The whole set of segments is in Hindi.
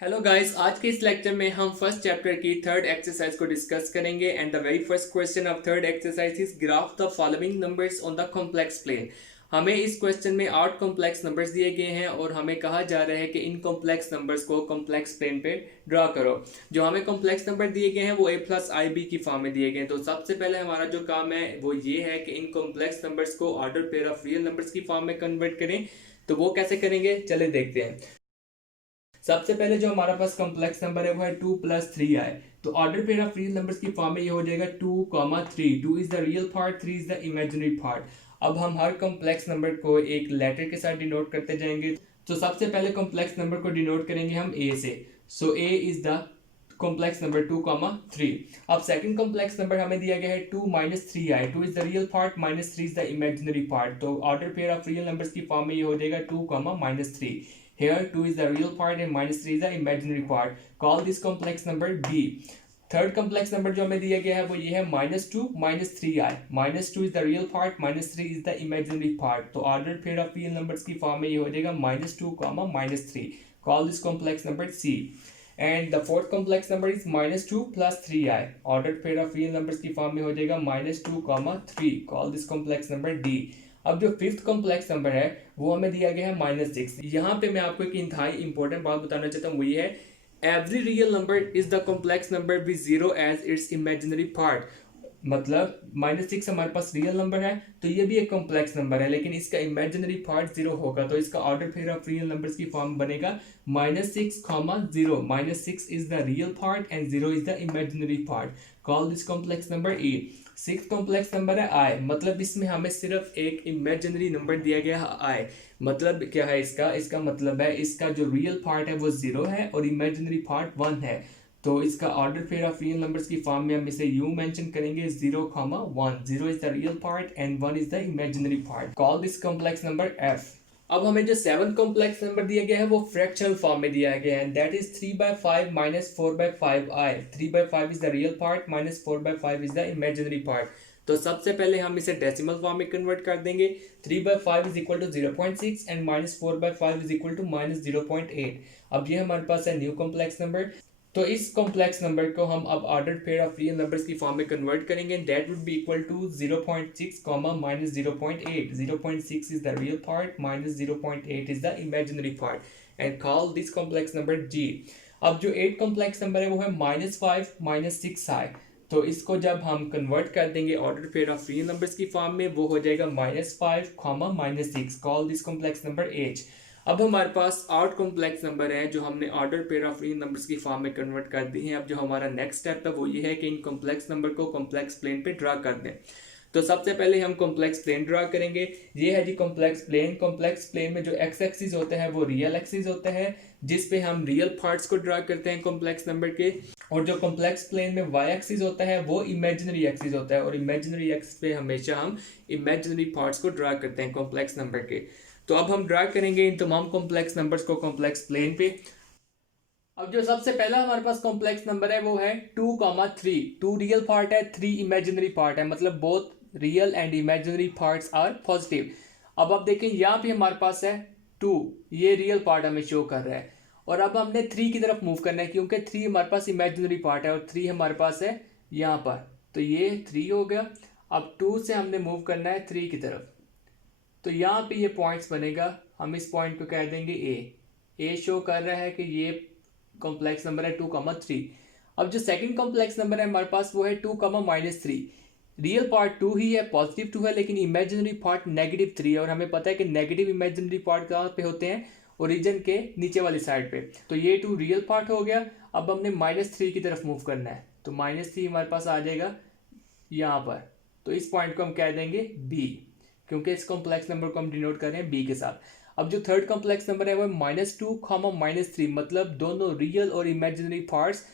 हेलो गाइस, आज के इस लेक्चर में हम फर्स्ट चैप्टर की थर्ड एक्सरसाइज को डिस्कस करेंगे and the very first question of third exercise is graph the following numbers on the complex plane. हमें इस क्वेश्चन में 8 कॉम्प्लेक्स नंबर्स दिए गए हैं और हमें कहा जा रहा है कि इन कॉम्प्लेक्स नंबर्स को कॉम्प्लेक्स प्लेन पे ड्रा करो। जो हमें कॉम्प्लेक्स नंबर दिए गए हैं वो a+ib की फॉर्म में दिए गए हैं। तो सबसे पहले हमारा जो काम है वो ये है कि इन कॉम्प्लेक्स नंबर्स को order pair of real numbers की फॉर्म में कन्वर्ट करें। तो वो कैसे करेंगे, चले देखते हैं। सबसे पहले जो हमारा पास कॉम्प्लेक्स नंबर है वो है 2+3i। तो order pair of real numbers की फॉर्म में ये हो जाएगा 2, 3। 2 is the real part, 3 is the imaginary part. अब हम हर कॉम्प्लेक्स नंबर को एक लेटर के साथ डिनोट करते जाएंगे। तो सबसे पहले कॉम्प्लेक्स नंबर को डिनोट करेंगे हम ए से। सो ए इज द कॉम्प्लेक्स नंबर 2, 3। अब सेकंड कॉम्प्लेक्स नंबर हमें दिया गया है 2-3i। 2 is the real part, -3 is the imaginary part. तो order pair of real numbers की फॉर्म में ये हो जाएगा 2, -3। Here 2 is the real part and -3 is the imaginary part. Call this complex number B. Third complex number जो हमें दिया गया है वो ये है -2, -3i। -2 is the real part, -3 is the imaginary part. तो order pair of real numbers की फॉर्म में ये हो जाएगा -2, -3। Call this complex number C. And the fourth complex number is -2+3i। Order pair of real numbers की फॉर्म में हो जाएगा -2, 3। Call this complex number D. अब जो फिफ्थ कॉम्प्लेक्स नंबर है वो हमें दिया गया है -6। यहाँ पे मैं आपको एक इंतहाई इंपॉर्टेंट बात बताना चाहता हूँ, वो ये है every real number is the complex number with zero as its imaginary part. मतलब -6 हमारे पास रियल नंबर है तो ये भी एक कॉम्प्लेक्स नंबर है, लेकिन इसका इमेजिनरी पार्ट 0 होगा। तो इसका order pair of real numbers की फॉर्म बनेगा -6, 0। -6 is the real part and 0 is the imaginary part. Call this complex number E. Six complex number है आई। मतलब इसमें हमें सिर्फ एक इमेजिनरी नंबर दिया गया है आई। मतलब क्या है इसका मतलब है इसका जो रियल पार्ट है वो 0 है और इमेजिनरी पार्ट 1 है। तो इसका order pair of real numbers की फॉर्म में हम इसे यू मेंशन करेंगे 0, 1। 0 is the real part and 1 is the imaginary part. Call this complex number F. अब हमें जो सेवन कॉम्प्लेक्स नंबर दिया गया है वो फ्रैक्शनल फॉर्म में दिया गया है। That is 3/5 -4/5i। 3/5 is the real part, -4/5 is the imaginary part. तो सबसे पहले हम इसे डेसिमल फॉर्म में कन्वर्ट कर देंगे। 3/5 is equal to 0.6 and -4/5 is equal to -0.8। अब ये हमारे पास है न्यू कॉम्प्लेक्स नंबर। तो इस कॉम्प्लेक्स नंबर को हम अब order pair of real numbers की फॉर्म में कन्वर्ट करेंगे। That would be equal to 0.6, -0.8। 0.6 is the real part, -0.8 is the imaginary part, and call this complex number G. अब जो 8 कॉम्प्लेक्स नंबर है वो है -5, -6i। तो इसको जब हम कन्वर्ट कर देंगे order pair of real numbers की फॉर्म में वो हो जाएगा -5, -6। Call this complex number H. अब हमारे पास 8 कॉम्प्लेक्स नंबर हैं जो हमने order pair of real numbers की फॉर्म में कन्वर्ट कर दी हैं। अब जो हमारा नेक्स्ट स्टेप है वो ये है कि इन कॉम्प्लेक्स नंबर को कॉम्प्लेक्स प्लेन पे ड्रा कर दें। तो सबसे पहले हम कॉम्प्लेक्स प्लेन ड्रा करेंगे। ये है जी कॉम्प्लेक्स प्लेन। कॉम्प्लेक्स प्लेन में जो एक्स एक्सिस होते हैं वो रियल एक्सिस होते हैं, जिसपे हम रियल पार्ट्स को ड्रा करते हैं कॉम्प्लेक्स नंबर के। और जो कॉम्प्लेक्स प्लेन में वाई एक्सिस होता है वो इमेजिनरी एक्सिस होता है, और इमेजिनरी एक्सिस पे हमेशा हम इमेजिनरी पार्ट्स को ड्रा करते हैं कॉम्प्लेक्स नंबर के। तो अब हम ड्रा करेंगे इन तमाम कॉम्प्लेक्स नंबर्स को कॉम्प्लेक्स प्लेन पे। अब जो सबसे पहला हमारे पास कॉम्प्लेक्स नंबर है वो है 2, 3। 2 रियल पार्ट है, 3 इमेजिनरी पार्ट है, मतलब both real and imaginary parts are positive. अब आप देखें यहाँ पे हमारे पास है 2, ये रियल पार्ट हमें शो कर रहा है। और अब हमने 3 की तरफ मूव करना है क्योंकि 3 हमारे पास इमेजिनरी पार्ट है और 3 हमारे पास है यहाँ पर। तो ये 3 हो गया। अब 2 से हमने मूव करना है 3 की तरफ। तो यहाँ पे ये पॉइंट्स बनेगा, हम इस पॉइंट को कह देंगे ए शो कर रहा है कि ये कॉम्प्लेक्स नंबर है 2, 3। अब जो सेकंड कॉम्प्लेक्स नंबर है हमारे पास वो है 2, -3। रियल पार्ट 2 ही है, पॉजिटिव 2 है, लेकिन इमेजिनरी पार्ट -3 है। और हमें पता है कि नेगेटिव इमेजिनरी पार्ट कहाँ पे होते हैं, ओरिजिन के नीचे वाली साइड पे। तो ये 2 रियल पार्ट हो गया। अब हमने -3 की तरफ मूव करना है, तो -3 हमारे पास आ जाएगा यहाँ पर। तो इस पॉइंट को हम कह देंगे बी, क्योंकि इस कॉम्प्लेक्स नंबर को हम डिनोट कर रहे हैं बी के साथ। अब जो थर्ड कॉम्प्लेक्स नंबर है वो -2, -3। मतलब दोनों रियल और इमेजिनरी पार्ट्स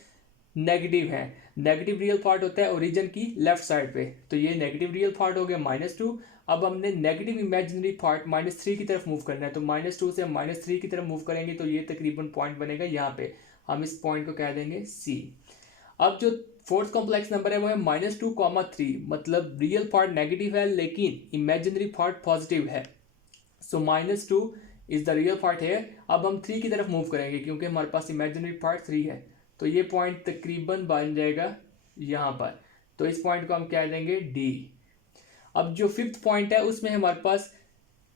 नेगेटिव हैं। नेगेटिव रियल पार्ट होता है ओरिजिन की लेफ्ट साइड पे, तो ये नेगेटिव रियल पार्ट हो गया -2। अब हमने नेगेटिव इमेजिनरी पार्ट -3 की तरफ मूव करना है, तो -2 से हम -3 की तरफ मूव करेंगे तो ये तकरीबन पॉइंट बनेगा यहाँ पे। हम इस पॉइंट को कह देंगे सी। अब जो फोर्थ कॉम्प्लेक्स नंबर है वो है -2, 3। मतलब रियल पार्ट नेगेटिव है लेकिन इमेजिनरी पार्ट पॉजिटिव है। सो -2 इज द रियल पार्ट है। अब हम 3 की तरफ मूव करेंगे क्योंकि हमारे पास इमेजिनरी पार्ट 3 है, तो ये पॉइंट तकरीबन बन जाएगा यहाँ पर। तो इस पॉइंट को हम कह देंगे डी। अब जो 5th पॉइंट है उसमें हमारे पास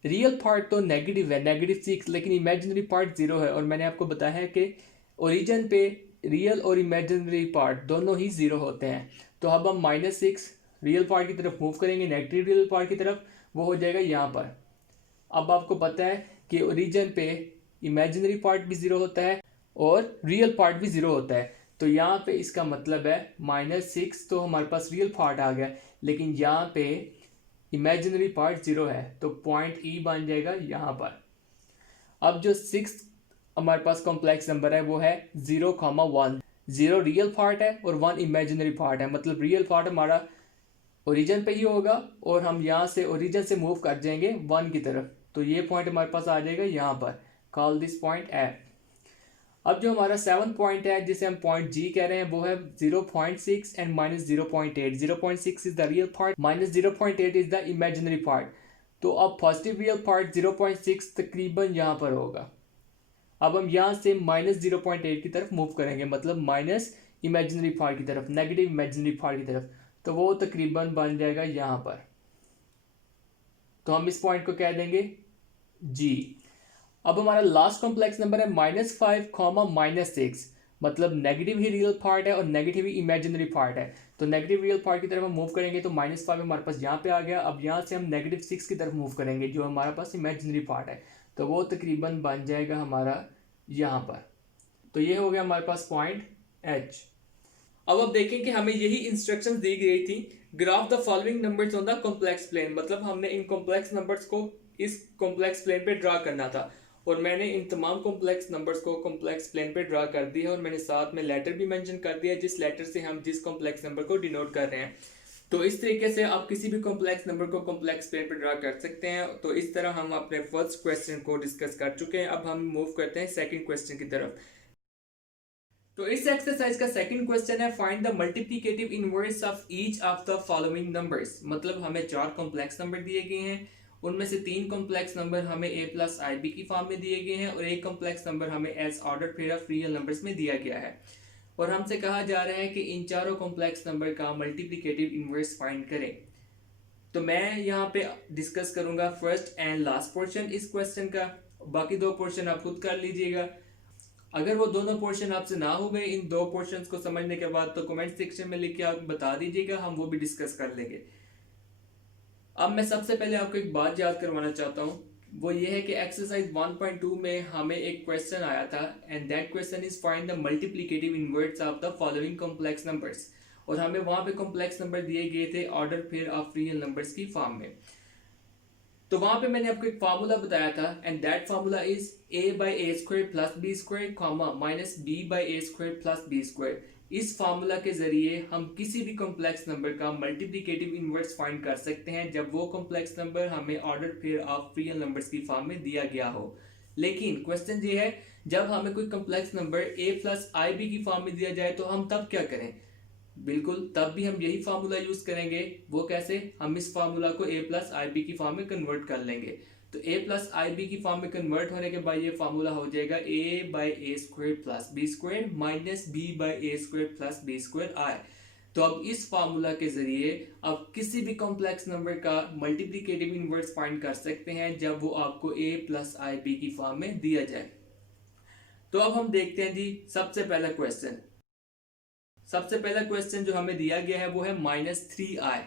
रियल पार्ट तो नेगेटिव है, -6, लेकिन इमेजिनरी पार्ट 0 है। और मैंने आपको बताया है कि ओरिजिन पे रियल और इमेजिनरी पार्ट दोनों ही 0 होते हैं। तो अब हम -6 रियल पार्ट की तरफ मूव करेंगे, नेगेटिव रियल पार्ट की तरफ, वो हो जाएगा यहाँ पर। अब आपको पता है कि ओरिजिन पे इमेजिनरी पार्ट भी 0 होता है और रियल पार्ट भी 0 होता है। तो यहाँ पे इसका मतलब है -6 तो हमारे पास रियल पार्ट आ गया, लेकिन यहाँ पे इमेजिनरी पार्ट 0 है, तो पॉइंट ई बन जाएगा यहाँ पर। अब जो 6th हमारे पास कॉम्प्लेक्स नंबर है वो है 0,1। 0 रियल पार्ट है और 1 इमेजिनरी पार्ट है, मतलब रियल पार्ट हमारा ओरिजिन पे ही होगा और हम यहाँ से ओरिजिन से मूव कर जाएंगे 1 की तरफ, तो ये पॉइंट हमारे पास आ जाएगा यहाँ पर। Call this point F. अब जो हमारा 7th पॉइंट है जिसे हम पॉइंट जी कह रहे हैं वो है 0.6 and -0.8। 0.6 is the real part, -0.8 is the imaginary part. तो अब पॉजिटिव रियल पार्ट 0.6 तकरीबन यहाँ पर होगा। अब हम यहाँ से -0.8 की तरफ मूव करेंगे, मतलब माइनस इमेजिनरी पार्ट की तरफ, नेगेटिव इमेजिनरी पार्ट की तरफ, तो वो तकरीबन बन जाएगा यहाँ पर। तो हम इस पॉइंट को कह देंगे जी। अब हमारा लास्ट कॉम्प्लेक्स नंबर है -5, -6, मतलब नेगेटिव ही रियल पार्ट है और नेगेटिव ही इमेजिनरी पार्ट है। तो नेगेटिव रियल पार्ट की तरफ हम मूव करेंगे तो -5 हमारे पास यहाँ पे आ गया। अब यहाँ से हम -6 की तरफ मूव करेंगे जो हमारे पास इमेजिनरी पार्ट है, तो वो तकरीबन बन जाएगा हमारा यहाँ पर। तो ये हो गया हमारे पास पॉइंट एच। अब आप देखें कि हमें यही इंस्ट्रक्शंस दी गई थी, graph the following numbers on the complex plane, मतलब हमने इन कॉम्प्लेक्स नंबर्स को इस कॉम्प्लेक्स प्लेन पे ड्रा करना था। और मैंने इन तमाम कॉम्प्लेक्स नंबर्स को कॉम्प्लेक्स प्लेन पे ड्रा कर दिया है और मैंने साथ में लेटर भी मेंशन कर दिया है जिस लेटर से हम जिस कॉम्प्लेक्स नंबर को डिनोट कर रहे हैं। तो इस तरीके से आप किसी भी कॉम्प्लेक्स नंबर को कॉम्प्लेक्स प्लेन पे ड्रा कर सकते हैं। तो इस तरह हम अपने फर्स्ट क्वेश्चन को डिस्कस कर चुके हैं। अब हम मूव करते हैं सेकंड क्वेश्चन की तरफ। तो इस एक्सरसाइज का सेकंड क्वेश्चन है find the multiplicative inverse of each of the following numbers. मतलब हमें 4 कॉम्प्लेक्स नंबर दिए गए हैं, उनमें से 3 कॉम्प्लेक्स नंबर हमें a प्लस आई बी की फॉर्म में दिए गए हैं और एक कॉम्प्लेक्स नंबर हमें as order pair of real numbers में दिया गया है। और हमसे कहा जा रहा है कि इन चारों कॉम्प्लेक्स नंबर का मल्टीप्लिकेटिव इनवर्स फाइंड करें। तो मैं यहाँ पे डिस्कस करूंगा फर्स्ट एंड लास्ट पोर्शन इस क्वेश्चन का, बाकी 2 पोर्शन आप खुद कर लीजिएगा। अगर वो दोनों पोर्शन आपसे ना हो गए इन 2 पोर्शंस को समझने के बाद तो कमेंट सेक्शन में लिख के आप बता दीजिएगा, हम वो भी डिस्कस कर लेंगे। अब मैं सबसे पहले आपको एक बात याद करवाना चाहता हूँ, वो ये है कि एक्सरसाइज 1.2 में हमें एक क्वेश्चन आया था and that question is find the multiplicative inverse of the following complex numbers. और हमें वहां पे कॉम्प्लेक्स नंबर दिए गए थे order pair of real numbers की फॉर्म में। तो वहां पे मैंने आपको एक फार्मूला बताया था and that formula is a/a² plus b² comma minus b/a² plus b²। इस फार्मूला के जरिए हम किसी भी कॉम्प्लेक्स नंबर का मल्टीप्लिकेटिव इनवर्स फाइंड कर सकते हैं जब वो कॉम्प्लेक्स नंबर हमें order pair of real numbers की फॉर्म में दिया गया हो। लेकिन क्वेश्चन ये है जब हमें कोई complex number a plus i b की फॉर्म में दिया जाए तो हम तब क्या करें? बिल्कुल तब भी हम यही फार्मूला यूज करेंगे। वो कैसे? हम इस फार्मूला को a प्लस आई बी की फॉर्म में कन्वर्ट कर लेंगे। तो a प्लस आई बी की फॉर्म में कन्वर्ट होने के बाद ये फार्मूला हो जाएगा a/a² plus b² minus b/a² plus b² i। तो अब इस फार्मूला के जरिए आप किसी भी कॉम्प्लेक्स नंबर का मल्टीप्लिकेटिव इनवर्स फाइंड कर सकते हैं जब वो आपको a प्लस आई बी की फॉर्म में दिया जाए। तो अब हम देखते हैं जी सबसे पहला क्वेश्चन जो हमें दिया गया है वो है -3i,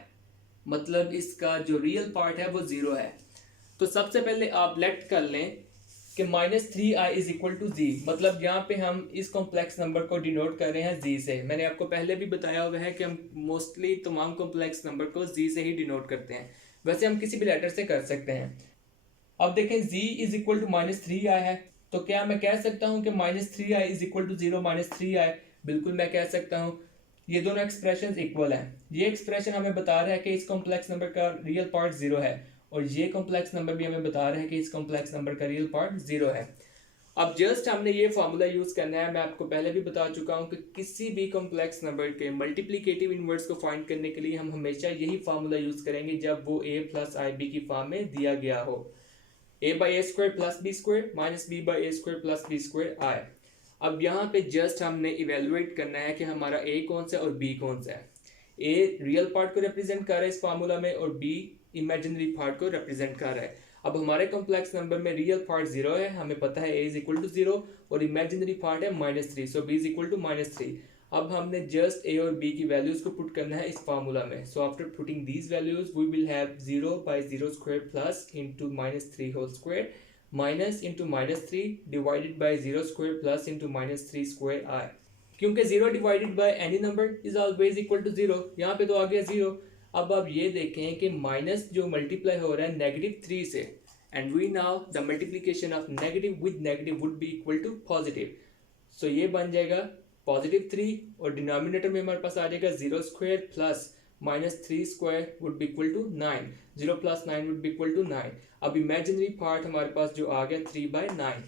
मतलब इसका जो रियल पार्ट है वो 0 है। तो सबसे पहले आप लेट कर लें कि -3i is equal to z, मतलब यहाँ पे हम इस कॉम्प्लेक्स नंबर को डिनोट कर रहे हैं z से। मैंने आपको पहले भी बताया हुआ है कि हम मोस्टली तमाम कॉम्प्लेक्स नंबर को z से ही डिनोट करते हैं, वैसे हम किसी भी लेटर से कर सकते हैं। अब देखें z is equal to -3i है, तो क्या मैं कह सकता हूँ कि -3i is equal to 0 -3i? बिल्कुल मैं कह सकता हूँ। ये दोनों एक्सप्रेशन इक्वल हैं। ये एक्सप्रेशन हमें बता रहा है कि इस कॉम्प्लेक्स नंबर का रियल पार्ट 0 है और ये कॉम्प्लेक्स नंबर भी हमें बता रहा है कि इस कॉम्प्लेक्स नंबर का रियल पार्ट 0 है। अब जस्ट हमने ये फार्मूला यूज करना है। मैं आपको पहले भी बता चुका हूँ कि किसी भी कॉम्प्लेक्स नंबर के मल्टीप्लिकेटिव इनवर्स को फाइंड करने के लिए हम हमेशा यही फार्मूला यूज करेंगे जब वो a प्लस आई बी की फॉर्म में दिया गया हो। a by a square plus b square minus b by a square plus b square आए। अब यहाँ पे जस्ट हमने इवेलुएट करना है कि हमारा ए कौन सा है और बी कौन सा है। ए रियल पार्ट को रिप्रेजेंट कर रहा है इस फार्मूला में और बी इमेजिनरी पार्ट को रिप्रेजेंट कर रहा है। अब हमारे कॉम्प्लेक्स नंबर में रियल पार्ट 0 है, हमें पता है a इज इक्वल टू 0 और इमेजिनरी पार्ट है -3, so b is equal to -3। अब हमने जस्ट a और b की वैल्यूज को पुट करना है इस फार्मूला में। So after putting these values we will have 0 by 0 square plus into -3 whole square minus into -3 divided by 0 square plus into -3 square आए। क्योंकि 0 divided by any number is always equal to 0, यहाँ पे तो आ गया 0। अब आप ये देखें कि माइनस जो मल्टीप्लाई हो रहा है -3 से, and we now the multiplication of negative with negative would be equal to positive. So ये बन जाएगा +3 और डिनोमिनेटर में हमारे पास आ जाएगा 0 square plus -3 square would be equal to 9। 0 plus 9 would be equal to 9। अब इमेजिनरी पार्ट हमारे पास जो आ गया 3/9।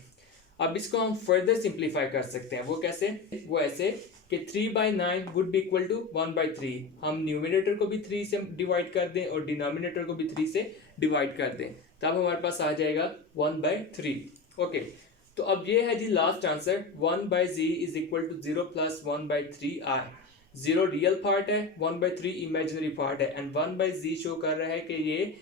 अब इसको हम फर्दर सिंप्लीफाई कर सकते हैं। वो कैसे? वो ऐसे कि 3/9 वुड बी इक्वल टू 1/3। हम न्यूमिनेटर को भी 3 से डिवाइड कर दें और डिनोमिनेटर को भी 3 से डिवाइड कर दें, तब हमारे पास आ जाएगा 1/3। ओके, तो अब ये है जी last answer. 1/z is equal to 0 plus 1/3 i. 0 real part है, 1/3 इमेजिनरी पार्ट है, एंड 1/z शो कर रहा है कि ये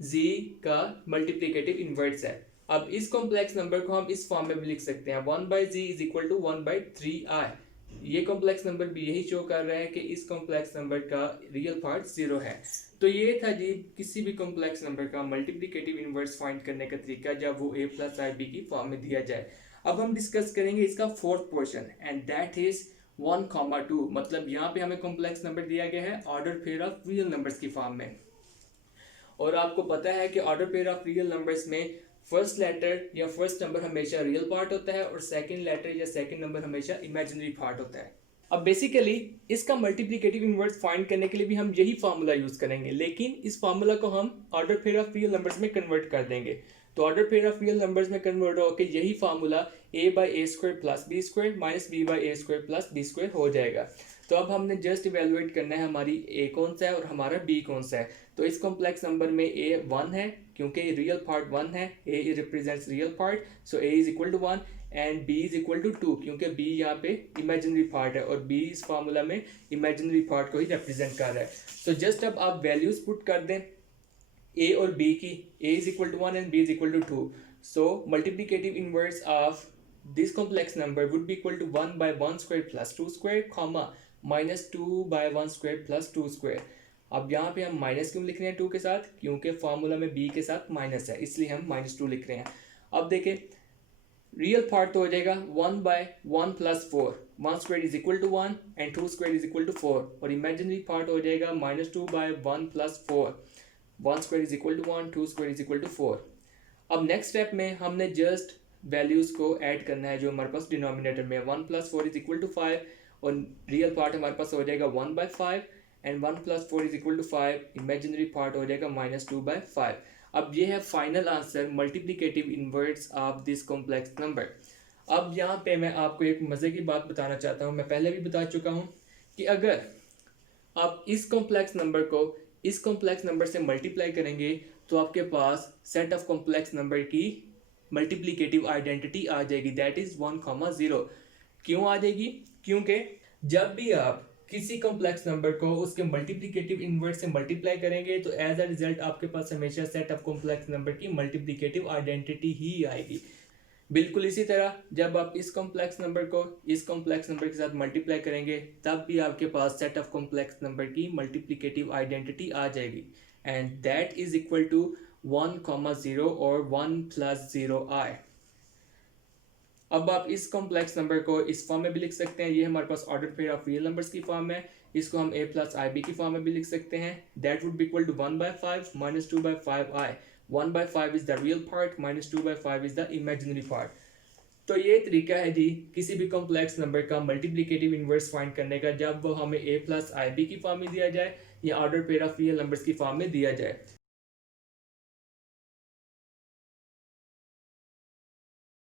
z का मल्टीप्लिकेटिव इनवर्स है। अब इस कॉम्प्लेक्स नंबर को हम इस फॉर्म में भी लिख सकते हैं, 1/z इज इक्वल टू 1/3 आई। ये कॉम्प्लेक्स नंबर भी यही शो कर रहा है कि इस कॉम्प्लेक्स नंबर का रियल पार्ट 0 है। तो ये था जी किसी भी कॉम्प्लेक्स नंबर का मल्टीप्लिकेटिव इनवर्स फाइंड करने का तरीका जब वो a प्लस आई बी की फॉर्म में दिया जाए। अब हम डिस्कस करेंगे इसका fourth portion, and that is 1,2। मतलब यहाँ पे हमें कॉम्प्लेक्स नंबर दिया गया है order pair of real numbers की फॉर्म में, और आपको पता है कि order pair of real numbers में फर्स्ट लेटर या फर्स्ट नंबर हमेशा रियल पार्ट होता है और सेकंड लेटर या सेकंड नंबर हमेशा इमेजिनरी पार्ट होता है। अब बेसिकली इसका मल्टीप्लिकेटिव इनवर्स फाइंड करने के लिए भी हम यही फार्मूला यूज करेंगे, लेकिन इस फार्मूला को हम order pair of real numbers में कन्वर्ट कर देंगे। तो order pair of real numbers में कन्वर्ट होकर यही formula a by a square plus b square minus b by a square plus b square हो जाएगा। तो अब हमने जस्ट इवेलुएट करना है हमारी a कौन सा है और हमारा b कौन सा है। तो इस कॉम्प्लेक्स नंबर में a 1 है क्योंकि रियल पार्ट 1 है, a represents real part, so a is equal to 1 and b is equal to 2 क्योंकि b यहाँ पे इमेजिनरी पार्ट है और b इस फार्मूला में इमेजिनरी पार्ट को ही रिप्रेजेंट कर रहा है। सो जस्ट अब आप वैल्यूज पुट कर दें a और b की, a is equal to 1 and b is equal to 2। So multiplicative inverse of this complex number would be equal to 1/1 square plus 2 square comma minus 2/1 square plus 2 square। अब यहाँ पे हम माइनस क्यों लिख रहे हैं 2 के साथ? क्योंकि फार्मूला में b के साथ माइनस है, इसलिए हम -2 लिख रहे हैं। अब देखें रियल पार्ट तो हो जाएगा 1/1 plus 4, 1 square is equal to 1 and 2 square is equal to 4, और इमेजिनरी पार्ट हो जाएगा -2/1 plus 4, 1 square is equal to 1, 2 square is equal to 4। अब नेक्स्ट स्टेप में हमने जस्ट वैल्यूज को ऐड करना है जो हमारे पास डिनोमिनेटर में 1 प्लस 4 इज इक्वल टू 5 और रियल पार्ट हमारे पास हो जाएगा 1/5 and 1 plus 4 is equal to 5, imaginary part हो जाएगा -2/5। अब ये है final answer multiplicative inverse of this complex number. अब यहाँ पे मैं आपको एक मज़े की बात बताना चाहता हूँ, मैं पहले भी बता चुका हूँ कि अगर आप इस कॉम्प्लेक्स नंबर को इस कॉम्प्लेक्स नंबर से मल्टीप्लाई करेंगे तो आपके पास सेट ऑफ कॉम्प्लेक्स नंबर की मल्टीप्लिकेटिव आइडेंटिटी आ जाएगी, दैट इज 1,0। क्यों आ जाएगी? क्योंकि जब भी आप किसी कॉम्प्लेक्स नंबर को उसके मल्टीप्लिकेटिव इनवर्स से मल्टीप्लाई करेंगे तो एज अ रिजल्ट आपके पास हमेशा सेट ऑफ कॉम्प्लेक्स नंबर की मल्टीप्लिकेटिव आइडेंटिटी ही आएगी। बिल्कुल इसी तरह जब आप इस कॉम्प्लेक्स नंबर को इस कॉम्प्लेक्स नंबर के साथ मल्टीप्लाई करेंगे तब भी आपके पास सेट ऑफ कॉम्प्लेक्स नंबर की मल्टीप्लिकेटिव आइडेंटिटी आ जाएगी, and that is equal to 1,0 और 1 प्लस 0i। अब आप इस कॉम्प्लेक्स नंबर को इस फॉर्म में भी लिख सकते हैं, ये हमारे पास order pair of real numbers की फॉर्म है। इसको हम a प्लस आई बी की फॉर्म में भी लिख सकते हैं, that would be equal to 1/5 minus 2/5i। 1/5 is the real part, -2/5 is the imaginary part. तो ये तरीका है जी किसी भी कॉम्प्लेक्स नंबर का मल्टीप्लिकेटिव इनवर्स फाइंड करने का जब वो हमें a प्लस आई बी की फॉर्म में दिया जाए या order pair of real numbers की फॉर्म में दिया जाए।